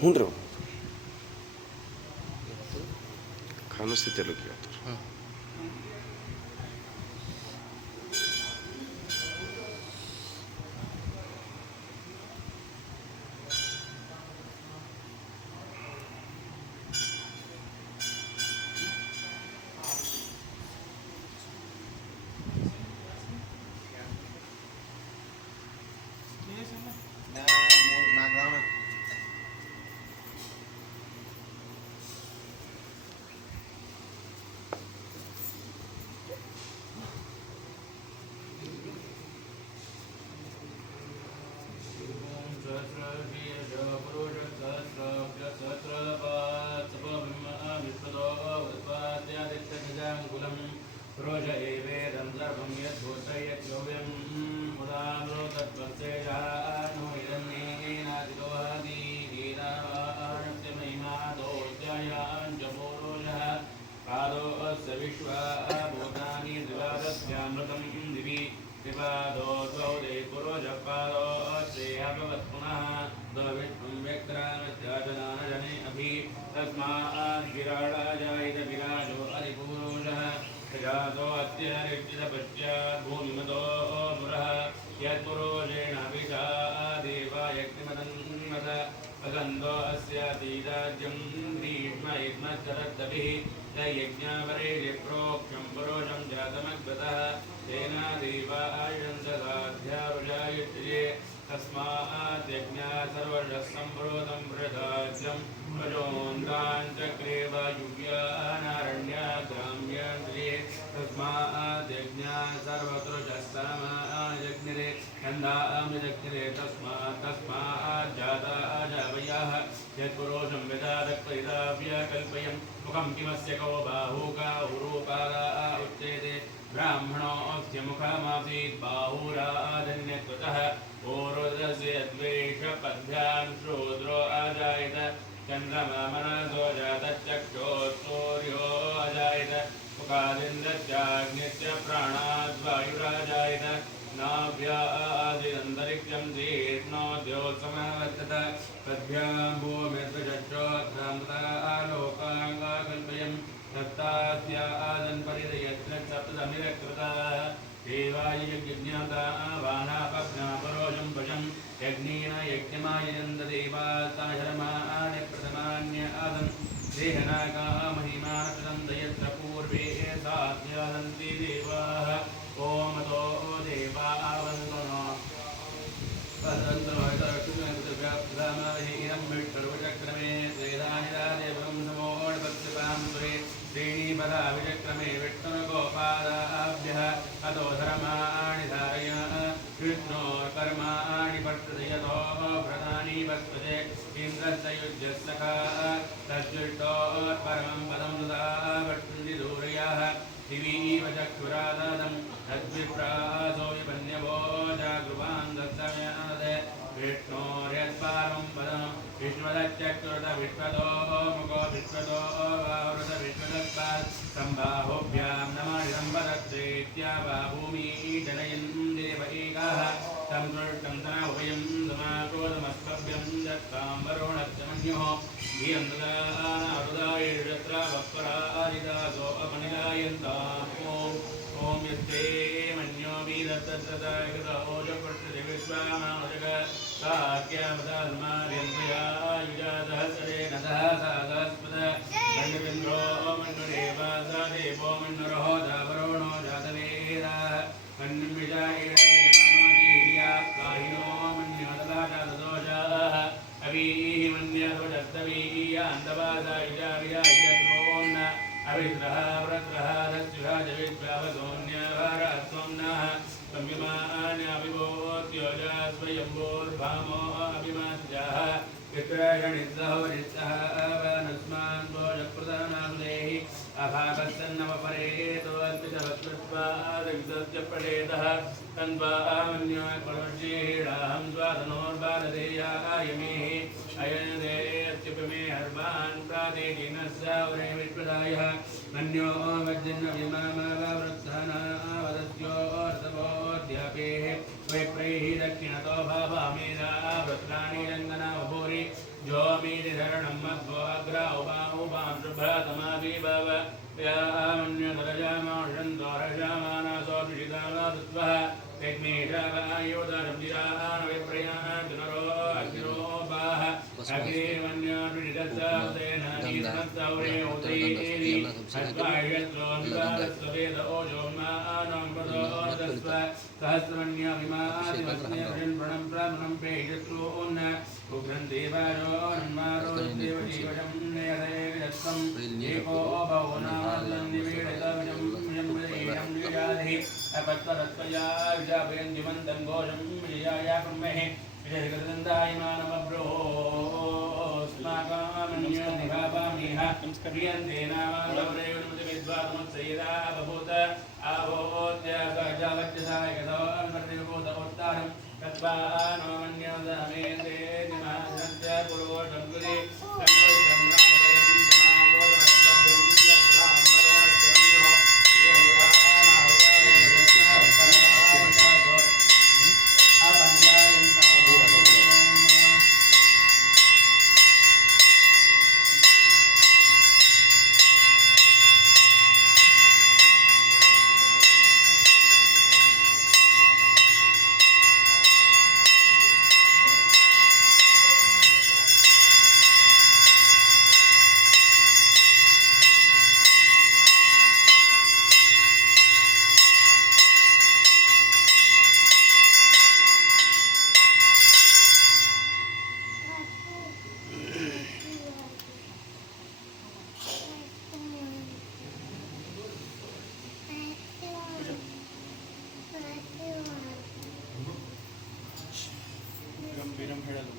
हूँ ರೀ ಕಾಣಿಸ್ತೈತೆ ಅಲ್ಲ ಕೇಳ್ತಾರೆ रोज एवेदं सर्वं यद्भूतयज्ञव्यं मुदाम्रो तत्त्वस्यैरानो इदन्नेनादिलोहदीनास्य महिमादोऽध्यायाञ्च पूरोजः पादो अस्य विश्वा भूतानि द्विपादस्यामृतं दिवि द्विपादो द्वौ दे पुरोजः पादो अस्येहभवत् पुनः द्ववित्वं व्यक्तरामत्याजनानजने अभि तस्मात् विराडाजायत विराजो अधिपूरोजः जातो अत्यरिक्तपश्चात् भूमिमतो मुरः यत्पुरोषेणाभिषा देवायज्ञमदन्मत अगन्धो अस्यातीराज्यं ग्रीष्मयज्ञश्चरद्दभिः स यज्ञापरे प्रोक्षं पुरोषं जातमग्रतः तेन देवा आयुषन्तसाध्यारुषायुष्ये तस्मात् यज्ञा सर्वशः सम्प्रोतं वृथाज्यं प्रजोन्ताञ्चक्रे वायुव्यानारण्या ग्राम्यान्द्रिये तस्मात् यज्ञा सर्वत्र समायज्ञरे छन्दामि तस्मात् जाता जावयाः यत्पुरोषं विदादक्तैदाव्यकल्पयन् मुखं किमस्य को बाहुकाहुरूपादा उच्यते ब्राह्मणोऽस्य मुखमासीत् बाहुरादन्यकृतः पूर्वस्य द्वेषपद्भ्यां शूद्रो अजायत चन्द्रमा मनसो जातश्चक्षुः अजायत मुखादिन्द्रश्चाग्निश्च प्राणाद्वायुराजायत नाभ्यादिरन्तरिक्षं जीर्णोद्योत्समः वर्तते तद्भ्यां भूमिर्द्विजश्चोत्क्रान्तलोकाङ्गकल्पयन् सप्तास्यादन्परिदयत्र सप्तमिरकृताः देवाय यज्ञज्ञाता वानापज्ञापरोजं वशं यज्ञेन यज्ञमायजन्त देवासाशरमानि प्रथमान्य आदन् देहनागा महिमाकृतं दयत्र पूर्वे साध्यादन्ति देवाः ॐ तो देवा आवन्तु नो वदन्तोहितरक्षुमेतव्याप्तमामहे सर्वचक्रमे वेदानिदादेवं समोढपत्सतां सुरे श्रेणीपदा विचक्रमे विष्णुगोपादाभ्यः अतो धर्माणि धारय विष्णोर्कर्माणि पश्यतो व्रतानि पश्यते इन्द्रस्य युज्यस्सखा तद्विष्टोत्परमं पदं ददा वक्षन्ति दूरयाः दिवीव चक्षुरादं तद्विप्रासो विपन्यवो जागृवान् दत्तम्यादे विष्णोर्यत्पारं पदं विश्वदच्चक्षुरत विश्वतो मुखो विश्वतो वावृत विश्वदत्पात् सम्बाहुभ्यां नमानि सम्पदत्तेत्या वा भूमिः जनयन् देव एकाः तं दृष्टं तनोभयं समाक्रोधमस्कभ्यं दत्तां वरुणस्य मन्योः धियं ददानारुदायैर्यत्र वक्परादिदासो अपनिलायन्ताम् ॐ यस्ते मन्यो वीरतत्रतायकृतोजपृष्ठति विश्वामाजग साक्यमधर्मार्यन्त्रियायुजातः सहस्रस्पद दण्डबिन्द्रो मन्नुरेवा स देवो मन्नुरहो धावरोणो जातवेदाः मन्निमिषायिरदेवानो काहिनो मन्योदलाजातदोषाः अवीः मन्यदुडस्तवीयान्तवासायुजार्यायद्रोन्न अविद्रः व्रत्रः दस्युराजविद्वावसोऽन्यवारात्वम्नः संयमान्याभिभूत्योजा स्वयम्भूर्भामो अभिमात्याः पितृषणिसहवरिष्ठः वनस्मान् भोजप्रदानादेहि अभागस्सन्नवपरेतो अर्पितवत्कृत्वादिविसस्य पठेतः तन्वामन्यो कुलुषीडाहं स्वादनोर्बालदेयायमेः अयनदेयत्युपमे हर्वान् प्रादेजीनस्यावरे विप्रदायः मन्यो वज्जन्नविमामवृत्थनावदस्योऽर्थवोऽध्यापेः वैप्रैः दक्षिणतो भावामेधा वृत्राणि रङ्गनावभूरि जोमीधिधरणं मध्वोऽग्र उपां शुभ्रतमाभिभव व्यामन्यदरजामाषन्दोरजामानासो दुषितानादुत्वः यज्ञेशावायोदरब्धिरानविप्रयान्तनरो अग्निरोपाः अग्निमन्योदुषितस्सौतेनानीसमस्तौरे उदैरि हत्वायत्रोऽन्वादस्वेद ओजोमानम्बदोदस्व सहस्रमन्यभिमादिवस्नेभृन्पणं प्रमणं पेयत्रोन्न उग्रं देवायो नन्मारो देवजीवजं नेयदयेजत्वं एको भवनामलं निवेदितविजं यं विजाधि अपत्तरत्वया विजापयन्तिमन्तं घोषं विजयाय ब्रह्महे विजयकृतन्दन्दायमानमब्रोस्माकामन्यनिभावामिह क्रियन्ते नामालवरेवनुमतिविद्वातमुत्सयिदा बभूत आभोत्यागजावत्यसायकथोन्मर्तिविभूत उत्तारं तत्त्वा नमन्योदमेते निमानस्य पुरोषङ्कुले कण्ठोषं नामभयं जमागोदमस्तभ्यं यत्राम्बरोणश्चरण्यो गंभीरं हेळಲು